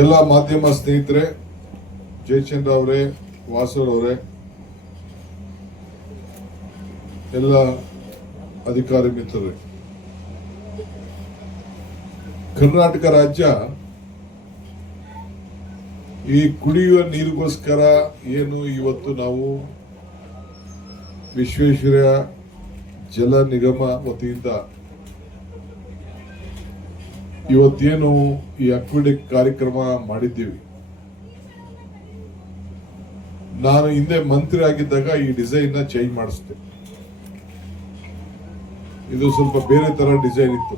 ಎಲ್ಲ ಮಾಧ್ಯಮ ಸ್ನೇಹಿತರೆ ಜಯಚಂದ್ರ ಅವರೇ ವಾಸರ್ ಅವರೇ, ಎಲ್ಲ ಅಧಿಕಾರಿ ಮಿತ್ರರೇ. ಕರ್ನಾಟಕ ರಾಜ್ಯ ಈ ಕುಡಿಯುವ ನೀರಿಗೋಸ್ಕರ ಏನು ಇವತ್ತು ನಾವು ವಿಶ್ವೇಶ್ವರ ಜಲ ನಿಗಮ ವತಿಯಿಂದ ಇವತ್ತೇನು ಈ ಅಕ್ವಿಡಿಕ್ ಕಾರ್ಯಕ್ರಮ ಮಾಡಿದ್ದೀವಿ. ನಾನು ಹಿಂದೆ ಮಂತ್ರಿ ಆಗಿದ್ದಾಗ ಈ ಡಿಸೈನ್ ಚೇಂಜ್ ಮಾಡಿಸ್ತೆ ಇದು ಸ್ವಲ್ಪ ಬೇರೆ ತರ ಡಿಸೈನ್ ಇತ್ತು.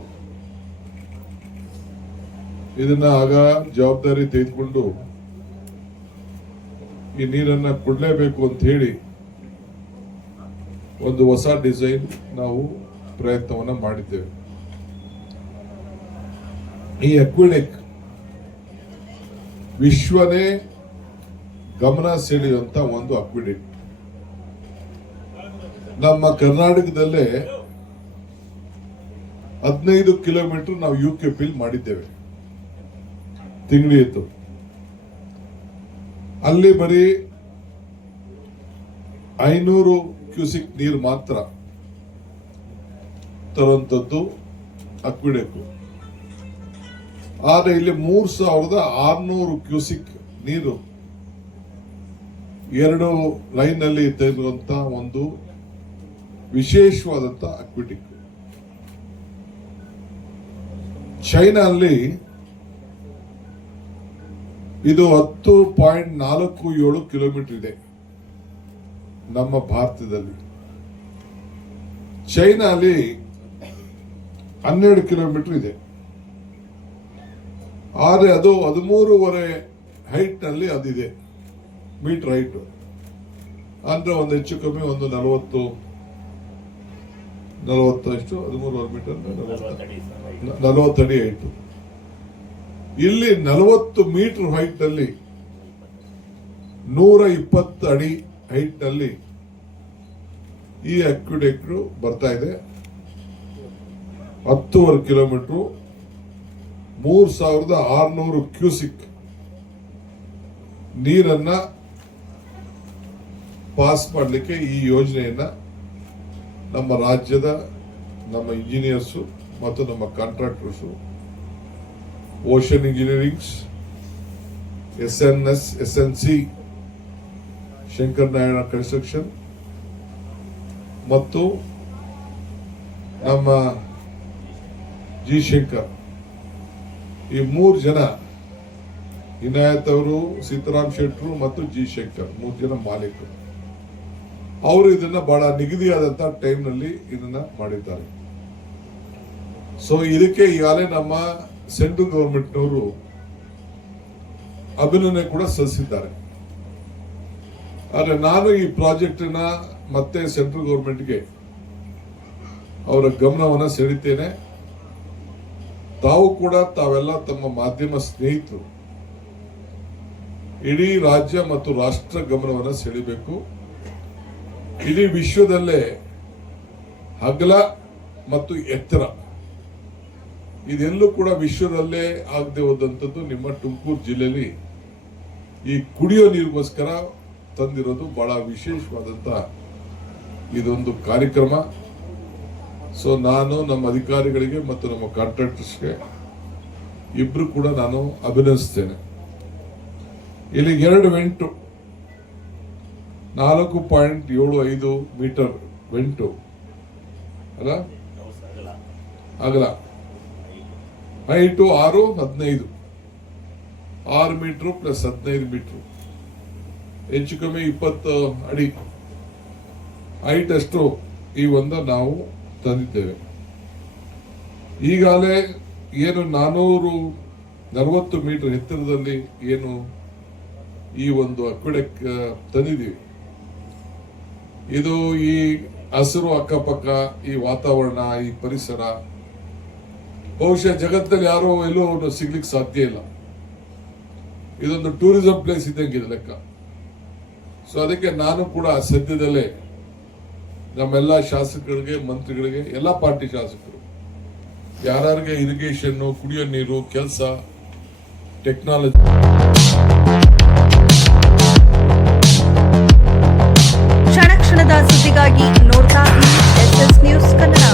ಇದನ್ನ ಆಗ ಜವಾಬ್ದಾರಿ ತೆಗೆದುಕೊಂಡು ಈ ನೀರನ್ನ ಕೊಡ್ಲೇಬೇಕು ಅಂತ ಹೇಳಿ ಒಂದು ಹೊಸ ಡಿಸೈನ್ ನಾವು ಪ್ರಯತ್ನವನ್ನ ಮಾಡಿದ್ದೇವೆ. ಈ ಅಕ್ವಿಡೆಕ್ ವಿಶ್ವನೇ ಗಮನ ಸೆಳೆಯುವಂತ ಒಂದು ಅಕ್ವಿಡೆಕ್ ನಮ್ಮ ಕರ್ನಾಟಕದಲ್ಲೇ ಹದಿನೈದು ಕಿಲೋಮೀಟರ್ ನಾವು ಯು ಕೆ ಪಿಲ್ ಮಾಡಿದ್ದೇವೆ. ತಿಂಗಳಿತ್ತು ಅಲ್ಲಿ ಬರೀ ಐನೂರು ಕ್ಯೂಸಿಕ್ ನೀರು ಮಾತ್ರ ತರುವಂಥದ್ದು ಅಕ್ವಿಡೆಕ್ ಆದ್ರೆ ಇಲ್ಲಿ ಮೂರ್ ಸಾವಿರದ ಆರ್ನೂರು ಕ್ಯೂಸಿಕ್ ನೀರು ಎರಡು ಲೈನ್ನಲ್ಲಿ ತೆಗೆದುವಂತ ಒಂದು ವಿಶೇಷವಾದಂತ ಅಕ್ವಿಟಿಕ್ ಅಲ್ಲಿ ಇದು ಹತ್ತು ಪಾಯಿಂಟ್ ನಾಲ್ಕು ಏಳು ಕಿಲೋಮೀಟರ್ ಇದೆ ನಮ್ಮ ಭಾರತದಲ್ಲಿ. ಚೈನಾ ಅಲ್ಲಿ ಹನ್ನೆರಡು ಕಿಲೋಮೀಟರ್ ಇದೆ. ಆದರೆ ಅದು ಹದಿಮೂರುವರೆ ಹೈಟ್ನಲ್ಲಿ ಅದಿದೆ ಮೀಟರ್ ಹೈಟು ಅಂದರೆ ಒಂದು ಹೆಚ್ಚು ಕಮ್ಮಿ ಒಂದು ನಲವತ್ತು ನಲವತ್ತಷ್ಟು ಹದಿಮೂರುವರೆ ಮೀಟರ್ ನಲವತ್ತಡಿ ಹೈಟು ಇಲ್ಲಿ ನಲವತ್ತು ಮೀಟರ್ ಹೈಟ್ನಲ್ಲಿ ನೂರ ಇಪ್ಪತ್ತು ಅಡಿ ಹೈಟ್ನಲ್ಲಿ ಈ ಅಕ್ಯುಡೇಕ್ಟ್ ಬರ್ತಾ ಇದೆ. ಹತ್ತುವರೆ ಕಿಲೋಮೀಟರ್ ಮೂರ್ ಸಾವಿರದ ಆರ್ನೂರು ಕ್ಯೂಸಿಕ್ ನೀರನ್ನ ಪಾಸ್ ಮಾಡಲಿಕ್ಕೆ ಈ ಯೋಜನೆಯನ್ನ ನಮ್ಮ ರಾಜ್ಯದ ನಮ್ಮ ಇಂಜಿನಿಯರ್ಸು ಮತ್ತು ನಮ್ಮ contractors ocean engineerings S N S S N C Shankar Narayana construction ಮತ್ತು ನಮ್ಮ ಜಿ ಶಂಕರ್ ಈ ಮೂರು ಜನ ಇನಾಯತ್ ಅವರು, ಸೀತಾರಾಮ್ ಶೆಟ್ಟರು ಮತ್ತು ಜಿ ಶಂಕರ್, ಮೂರು ಜನ ಮಾಲೀಕರು. ಅವರು ಇದನ್ನ ಬಹಳ ನಿಗದಿಯಾದಂತ ಟೈಮ್ನಲ್ಲಿ ಇದನ್ನ ಮಾಡಿದ್ದಾರೆ. ಸೊ ಇದಕ್ಕೆ ಈಗಾಗಲೇ ನಮ್ಮ ಸೆಂಟ್ರಲ್ ಗವರ್ಮೆಂಟ್ನವರು ಅಭಿನಂದನೆ ಕೂಡ ಸಲ್ಲಿಸಿದ್ದಾರೆ. ಆದರೆ ನಾನು ಈ ಪ್ರಾಜೆಕ್ಟ್ನ ಮತ್ತೆ ಸೆಂಟ್ರಲ್ ಗೌರ್ಮೆಂಟ್ಗೆ ಅವರ ಗಮನವನ್ನು ಸೆಳೀತೇನೆ. ತಾವು ಕೂಡ ತಾವೆಲ್ಲ ತಮ್ಮ ಮಾಧ್ಯಮ ಸ್ನೇಹಿತರು. ಇಡೀ ರಾಜ್ಯ ಮತ್ತು ರಾಷ್ಟ್ರ ಗಮನವನ್ನು ಸೆಳಿಬೇಕು. ಇಡೀ ವಿಶ್ವದಲ್ಲೇ ಅಗಲ ಮತ್ತು ಎತ್ತರ. ಇದೆಲ್ಲೂ ಕೂಡ ವಿಶ್ವದಲ್ಲೇ ಆಗದೆ ಹೋದಂಥದ್ದು ನಿಮ್ಮ ತುಮಕೂರು ಜಿಲ್ಲೆಯಲ್ಲಿ ಈ ಕುಡಿಯೋ ನೀರಿಗೋಸ್ಕರ ತಂದಿರೋದು ಬಹಳ ವಿಶೇಷವಾದಂಥ ಇದೊಂದು ಕಾರ್ಯಕ್ರಮ. ಸೊ ನಾನು ನಮ್ಮ ಅಧಿಕಾರಿಗಳಿಗೆ ಮತ್ತು ನಮ್ಮ ಕಾಂಟ್ರಾಕ್ಟರ್ಸ್ಗೆ ಇಬ್ರು ಕೂಡ ನಾನು ಅಭಿನಂದಿಸ್ತೇನೆ. ಇಲ್ಲಿ ಎರಡು ವೆಂಟು ನಾಲ್ಕು ಪಾಯಿಂಟ್ ಏಳು ಐದು ಮೀಟರ್ ವೆಂಟು ಅಲ್ಲ? ಅಗಲ ಹೈಟು ಆರು, ಹದಿನೈದು. ಆರು ಮೀಟ್ರು ಪ್ಲಸ್ ಹದಿನೈದು ಮೀಟ್ರು. ಹೆಚ್ಚು ಕಮ್ಮಿ ಇಪ್ಪತ್ತು ಅಡಿ. ಹೈಟ್ ಅಷ್ಟು ಈ ಒಂದು ನಾವು ತಂದಿದ್ದೇವೆ. ಈಗಾಗಲೇ ಏನು ನಾನೂರು ನಲವತ್ತು ಮೀಟರ್ ಎತ್ತರದಲ್ಲಿ ಏನು ಈ ಒಂದು ಅಕ್ವಿಡೆಕ್ ತಂದಿದ್ದೀವಿ. ಇದು ಈ ಹಸಿರು ಅಕ್ಕಪಕ್ಕ, ಈ ವಾತಾವರಣ, ಈ ಪರಿಸರ. ಬಹುಶಃ ಜಗತ್ತಲ್ಲಿ ಯಾರೋ ಎಲ್ಲೂ ಸಿಗ್ಲಿಕ್ಕೆ ಸಾಧ್ಯ ಇಲ್ಲ. ಇದೊಂದು ಟೂರಿಸಂ ಪ್ಲೇಸ್ ಇದ್ದಂಗೆ ಲೆಕ್ಕ. ಸೊ ಅದಕ್ಕೆ ನಾನು ಕೂಡ ಸದ್ಯದಲ್ಲೇ ನಮ್ಮೆಲ್ಲ ಶಾಸಕರಿಗೆ, ಮಂತ್ರಿಗಳಿಗೆ, ಎಲ್ಲ ಪಾರ್ಟಿ ಶಾಸಕರು, ಯಾರ್ಯಾರಿಗೆ ಇರಿಗೇಷನ್ನು ಕುಡಿಯೋ ನೀರು, ಕೆಲಸ ಟೆಕ್ನಾಲಜಿ ಕ್ಷಣ ಕ್ಷಣದ ಸುದ್ದಿಗಾಗಿ ನೋಡ್ತಾ ಎಸ್ ನ್ಯೂಸ್ ಕನ್ನಡ.